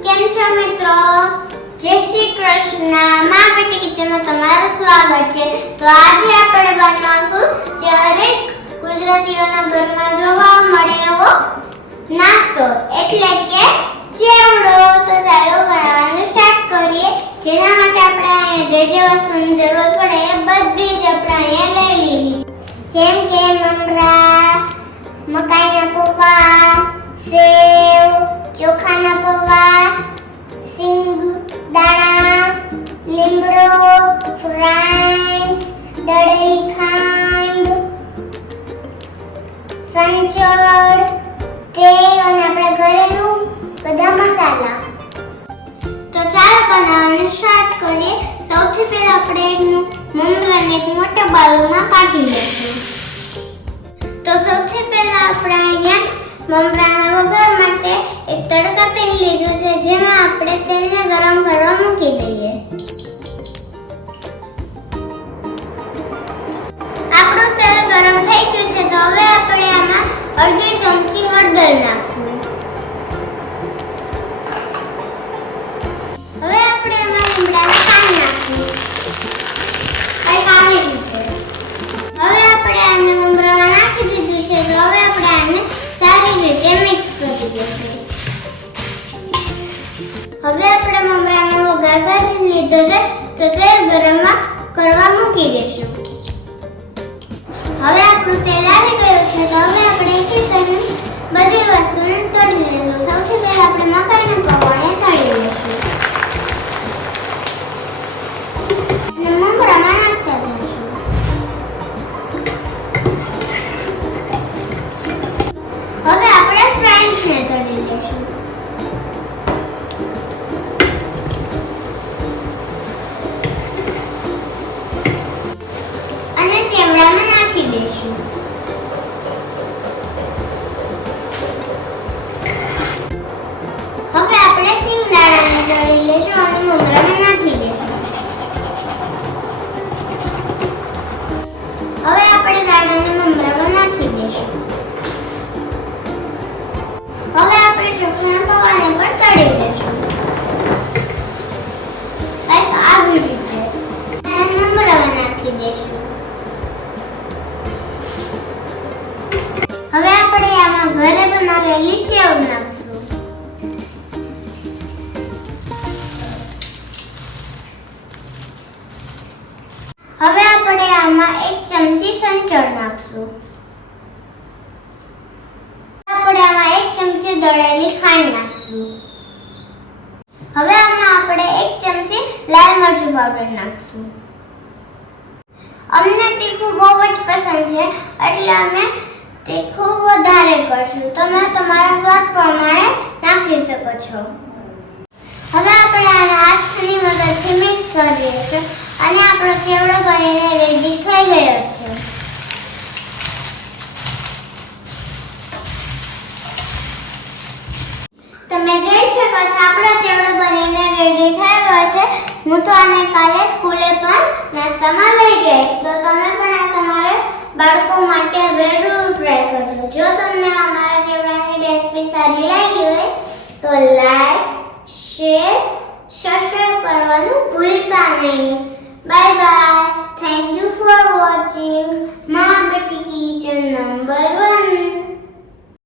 કેમ છો મિત્રો? જય શ્રી કૃષ્ણ. માં બેટી કિચનમાં તમારું સ્વાગત છે. તો આજે આપણે બનાવશું જે હરેક ગુજરાતીઓના ઘરમાં જોવા મળે એવો નાસ્તો એટલે કે ચેવડો. તો ચાલો બનાવવાનું સ્ટાર્ટ કરીએ. જેના માટે આપણે જે વસ્તુની જરૂર પડે એ બધી જ આપણે અહીંયા લઈ લીધી છે. જેમ કે મમરા, મકાઈના પૌવા, સેવ, ચોખાના પૌવા, સિંગદાણા, લીમડો, ફ્રાઈસ, દળેલી ખાંડ, સંચળ, તેલ અને આપણે ઘરેલું બધા મસાલા. તો ચાલો બનાવવાનું સ્ટાર્ટ કરીએ. સૌથી પહેલા આપણે મમરાને એક મોટા બાઉલમાં કાઢી લઈશું. તો સૌથી પહેલા આપણે અહીંયા મમરાના વઘાર માટે એક તડકા પેન લીધું છે, જેમાં આપણે તેલને ગરમ કરવા મૂકી દઈએ. આપણું તેલ ગરમ થઈ ગયું છે. તો હવે આપણે આમાં અડધી ચમચી હળદર નાખશું. હવે આપણે આમાં લીમડાના પાન નાખશું. કંઈક આવી રીતે. હવે આપણે આને મમરામાં નાખી દીધું છે. તો હવે આપણે આને સારી રીતે મિક્સ કરી દઈશું. હવે આપણે મમરાનો વઘાર કરી લીધો છે. તો તેલ ગરમ કરવા મૂકી દઈશું. હવે આપણું તેલ આવી ગયું છે. તો હવે આપણે એકી સાથે બધી વસ્તુને તળી લઈશું. સૌથી પહેલા આપણે મકાઈના પૌવાને તળી લઈશું અને મમરામાં નાખતા જઈશું. હવે આપણે ફ્રાઈસને તળી લઈશું. અને ચેવડામાં નાખી દઈશું. હવે આપણે સિંગદાણાને તળી લઈશું અને મમરામાં નાખી દઈશું. હવે આપણે દાણાને મમરામાં નાખી દઈશું. હવે આપણે ચોખાના પૌવાને પણ તળી લઈશું. કંઈક આવી રીતે અને મમરામાં નાખી દઈશું. હવે આપણે આમાં ઘરે બનાવેલી સેવ નાખશું. હવે આપણે આમાં એક ચમચી સંચળ નાખશું. આપણે આમાં એક ચમચી દળેલી ખાંડ નાખશું. હવે આમાં આપણે એક ચમચી લાલ મરચું પાવડર નાખશું. અમને તીખું બહુ જ પસંદ છે એટલે અમે તીખું વધારે કરશું. તમે તમારા સ્વાદ પ્રમાણે નાખી શકો છો. હવે આપણે આને હાથની મદદથી મિક્સ કરીએ છીએ અને આપણો ચેવડો બનીને રેડી થઈ ગયો છે. તમે જોઈ શકો છો આપણો ચેવડો બનીને રેડી થઈ ગયો છે. હું તો આને કાલે સ્કૂલે પણ નાસ્તામાં લઈ જઈશ. તો તમે પણ આ તમારા બાળકો માટે જરૂર ટ્રાય કરજો. જો તમને અમારા ચેવડાની રેસીપી સારી લાગી હોય તો લાઈક, શેર, સબસ્ક્રાઇબ કરવાનું ભૂલતા નહીં. Bye bye. Thank you for watching માં બેટી કિચન નંબર 1.